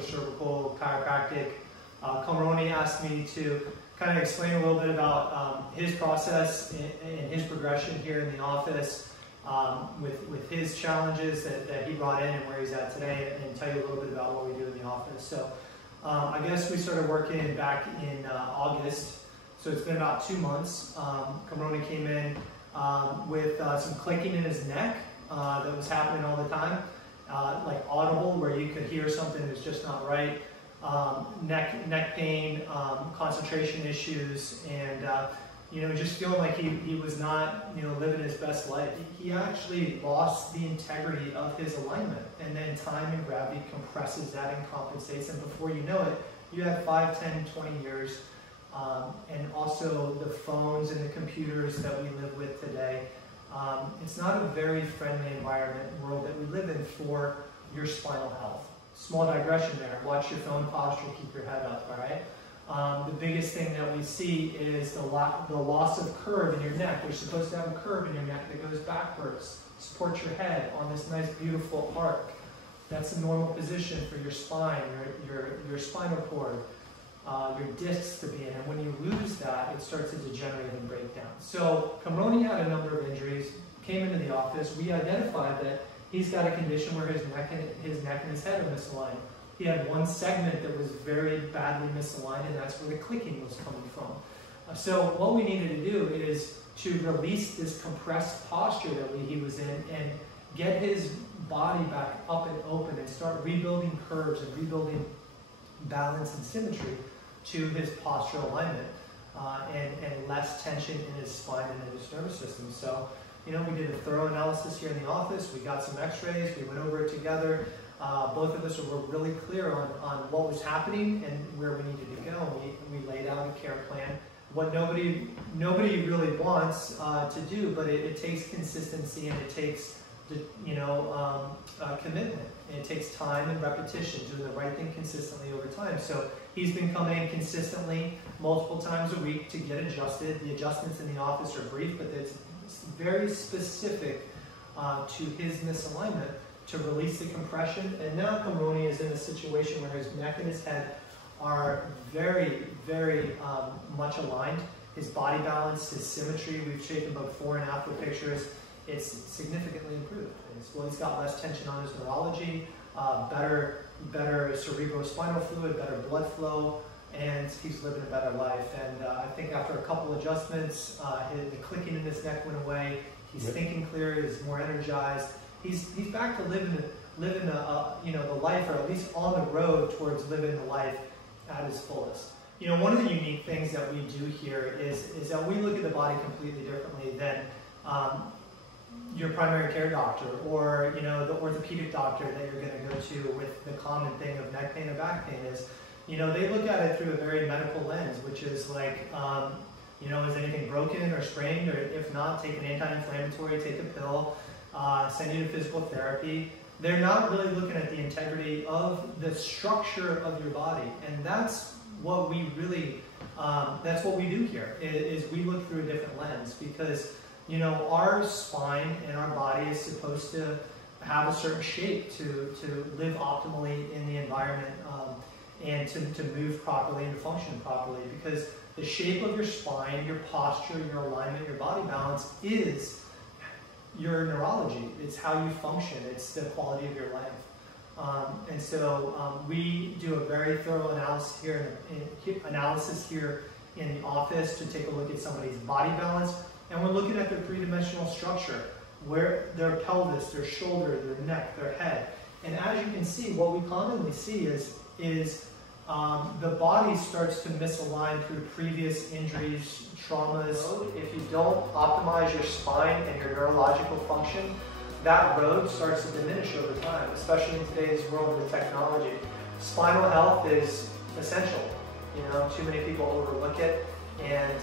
for cervical chiropractic. Komron asked me to kind of explain a little bit about his process and his progression here in the office with his challenges that he brought in and where he's at today, and tell you a little bit about what we do in the office. So I guess we started working back in August, so it's been about 2 months. Komron came in with some clicking in his neck that was happening all the time, like audible, where you could hear something that's just not right. Neck pain, concentration issues, and just feeling like he was not living his best life. He actually lost the integrity of his alignment, and then time and gravity compresses that and compensates, and before you know it, you have 5, 10, 20 years. And also the phones and the computers that we live with today. It's not a very friendly world that we live in for your spinal health. Small digression there. Watch your phone posture, keep your head up, all right? The biggest thing that we see is the loss of curve in your neck. You're supposed to have a curve in your neck that goes backwards. Support your head on this nice, beautiful arc. That's a normal position for your spine, your spinal cord, your discs to be in. And when you lose that, it starts to degenerate and break down. So Komron had a number of injuries, came into the office. We identified that he's got a condition where his neck and his head are misaligned. He had one segment that was very badly misaligned, and that's where the clicking was coming from. So what we needed to do is to release this compressed posture that he was in and get his body back up and open and start rebuilding curves and rebuilding balance and symmetry to his postural alignment and less tension in his spine and in his nervous system. So we did a thorough analysis here in the office. We got some x-rays, we went over it together. Both of us were really clear on what was happening and where we needed to go. We laid out a care plan, what nobody really wants to do, but it takes consistency, and it takes commitment. And it takes time and repetition, doing the right thing consistently over time. So he's been coming in consistently multiple times a week to get adjusted. The adjustments in the office are brief, but it's very specific to his misalignment to release the compression. And now Komron is in a situation where his neck and his head are very, very much aligned. His body balance, his symmetry, we've taken before and after pictures. It's significantly improved. He's got less tension on his neurology, better cerebrospinal fluid, better blood flow, and he's living a better life. And I think after a couple adjustments, the clicking in his neck went away. He's thinking clearer. He's more energized. He's back to living the life, or at least on the road towards living the life at his fullest. One of the unique things that we do here is that we look at the body completely differently than your primary care doctor or the orthopedic doctor that you're going to go to with the common thing of neck pain or back pain. Is they look at it through a very medical lens, which is like is anything broken or sprained, or if not, take an anti-inflammatory, take a pill, send you to physical therapy. They're not really looking at the integrity of the structure of your body, and that's what we really that's what we do here. Is we look through a different lens, because our spine and our body is supposed to have a certain shape to live optimally in the environment and to move properly and to function properly, because the shape of your spine, your posture, your alignment, your body balance is your neurology. It's how you function. It's the quality of your life. And so we do a very thorough analysis here in the office to take a look at somebody's body balance. And we're looking at their three-dimensional structure, where their pelvis, their shoulder, their neck, their head. And as you can see, what we commonly see is the body starts to misalign through previous injuries, traumas. If you don't optimize your spine and your neurological function, that road starts to diminish over time, especially in today's world with technology. Spinal health is essential. Too many people overlook it, and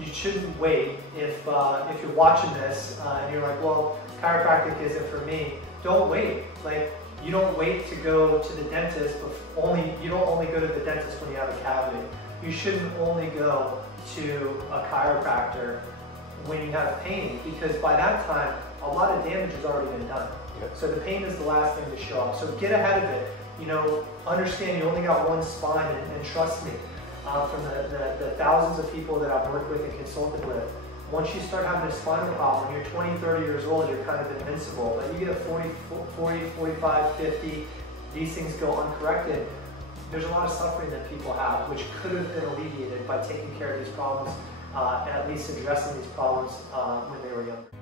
you shouldn't wait. If you're watching this and you're like, well, chiropractic isn't for me, don't wait. You don't wait to go to the dentist, you don't only go to the dentist when you have a cavity. You shouldn't only go to a chiropractor when you have pain, because by that time, a lot of damage has already been done. So the pain is the last thing to show up. So get ahead of it. You know, understand you only got one spine, and trust me, from the thousands of people that I've worked with and consulted with, once you start having a spinal problem, when you're 20, 30 years old, you're kind of invincible. But you get 40, 45, 50, these things go uncorrected. There's a lot of suffering that people have, which could have been alleviated by taking care of these problems and at least addressing these problems when they were younger.